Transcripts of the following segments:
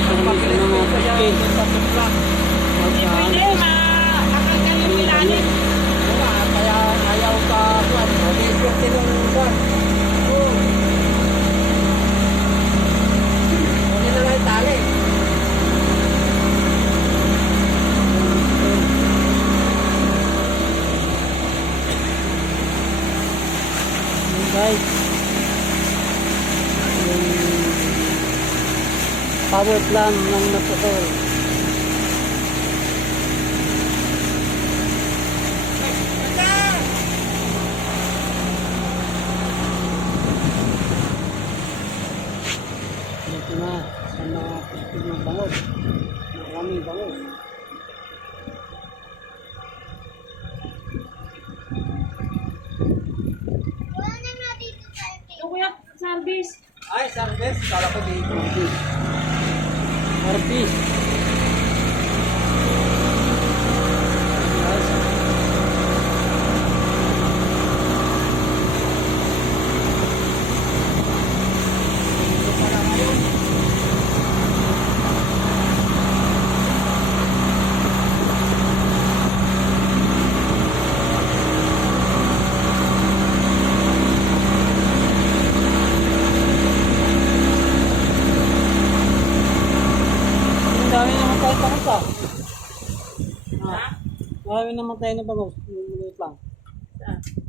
sa mga puspin. Hindi pwede, makakal yung ilalim. Kaya ayaw ka kuwan. Medyo tinungkuan. Hindi na lang tali. Guys, yung power plant ng naputol. Dito na sa mga puspin ng bangos. Maraming bangos. Yung kuya, service. Ay, service. Kala ko dito. Service. Ang dami naman tayo bangos ah. Marami naman tayo na bangos. Maliit lang.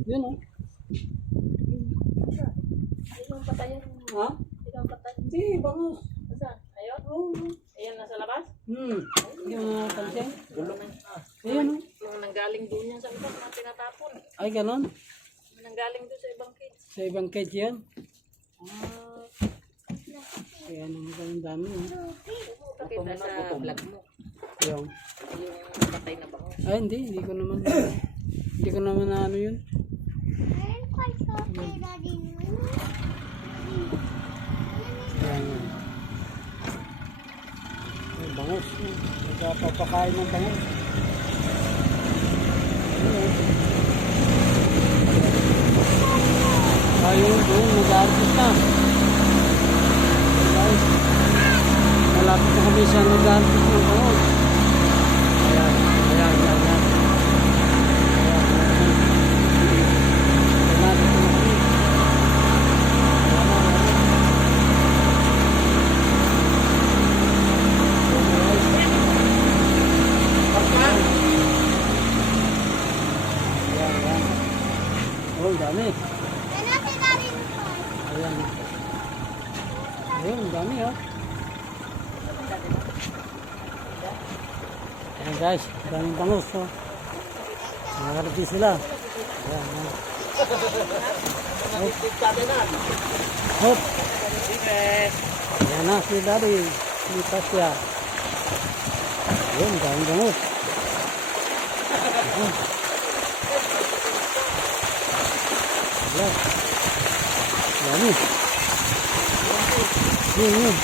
Yun oh. Yung patayan. Ha? Yung patayan. Hindi, bangos. Saan? Ayun? Oo. Ayan, nasa labas? Yung mga pansin. Ayun oh. Yung nanggaling doon yan sa ibang mga tinatapon. Ay, ganon. Nanggaling doon sa ibang kids. Sa ibang cage yan. Kaya naman ang dami oh. Pakita sa vlog mo. Yung. Yung patay na bango. Ay, hindi ko naman. Hindi ko naman na ano yun. Ayan yan. Ay, bangos. Nagpapakain ng bangos. Ayun doon, nag-artist na. Guys, malapit na kami sa nag-artist ng bangos. Ayan, ayan, ayan, ayan. Malapit na kami. Oh, dami. Ayan. Ayun, dami oh. Ayan guys, daming bangus oh. Nakarati sila. Ayan, ayan. Hop. Ayan na si Daddy. Lipas siya. Ayun, daming bangus. Ayan. Ayan. Dami. Yun.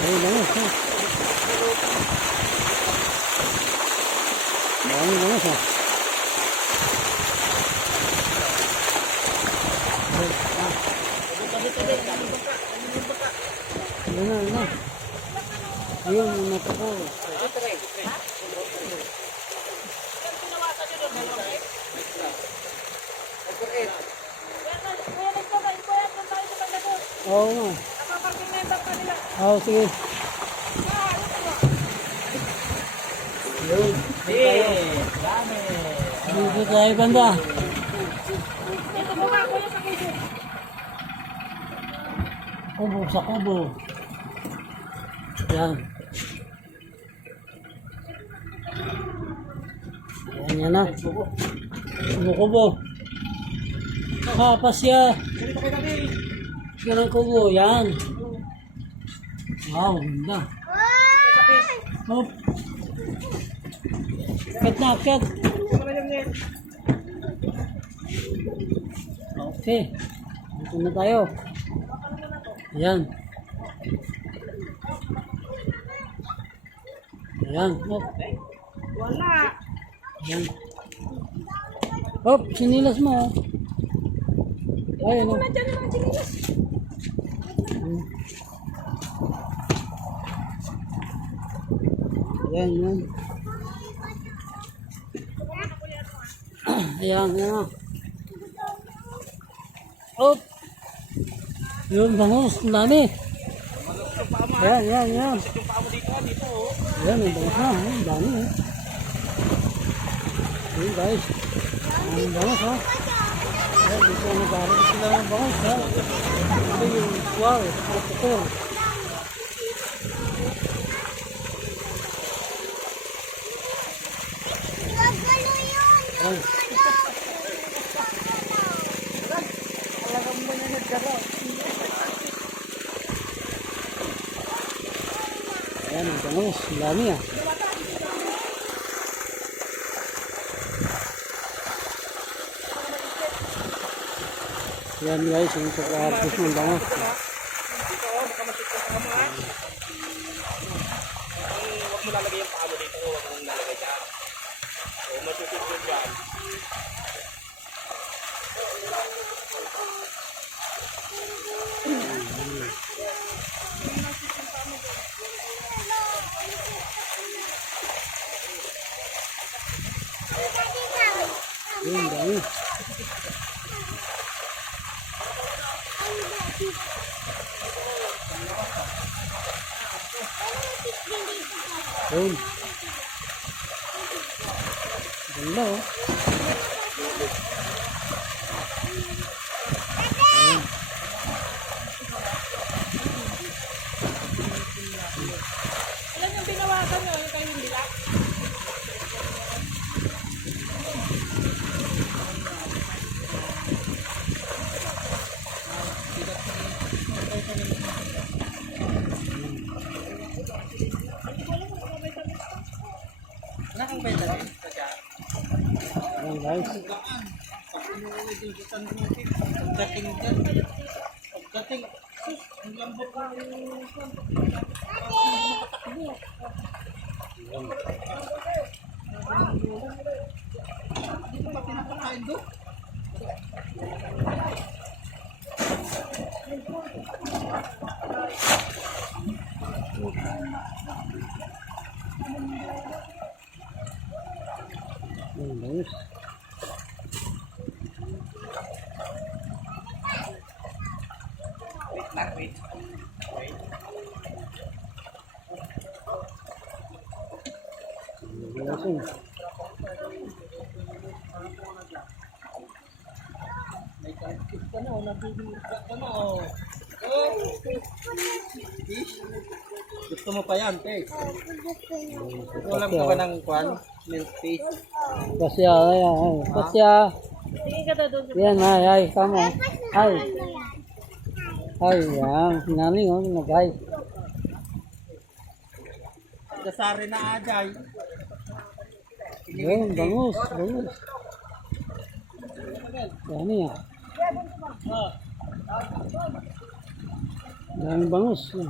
Ayun, bangus ha. Dami bangus ha. Ayun na. Ayun, yung mata ko. Oo nga. Oo, sige. Yun. Dito tayo banda. Kubo sa kubo. Yan. Yan yan na. Kubo. Nakapas siya. Yan ang kubo. Yan. Wow, ganda. Hop. Kat na, kat. Okay. Dito na tayo. Ayan. Ayan. Hop. Wala. Ayan. Hop, sinilas mo. Ay, ano? Wala dyan naman sinilas. Hmm. Yan, yan. Ayan, ayan. Oh! Yun, bangus. Ang dami. Ayan, ayan, ayan. Ayan, ang bangus na. Ang dami, eh. Ayan, guys. Ang bangus, ha. Ayan, dito nag-aaral sila ng bangus, ha. Ito yung wow, ito. Ayan. Ayan, ang bangus. Ang dami, ah. Yan guys, yung pag-artist ng bangus. Huwag mo lalagay yung paa mo dito, huwag mo lalagay dyan. So, matutusin dyan. Yan, dami. Yun. Ganda, oh. Ayan. Alam yung binawasan nyo, yung kayo nila. Ayan guys. Ayan guys. Ayan. Gusto mo pa yan, te? Walang ka ba ng kwan? Milk tea? Pasya, ayan. Pasya. Tingin ka daw doon. Yan, ay, ay, kamo. Ay. Ay, yan. Sinani, oh, nagay. Kasari na ajay. Yun, bangus, bangus. Dami, ah. Daming bangus. Yan.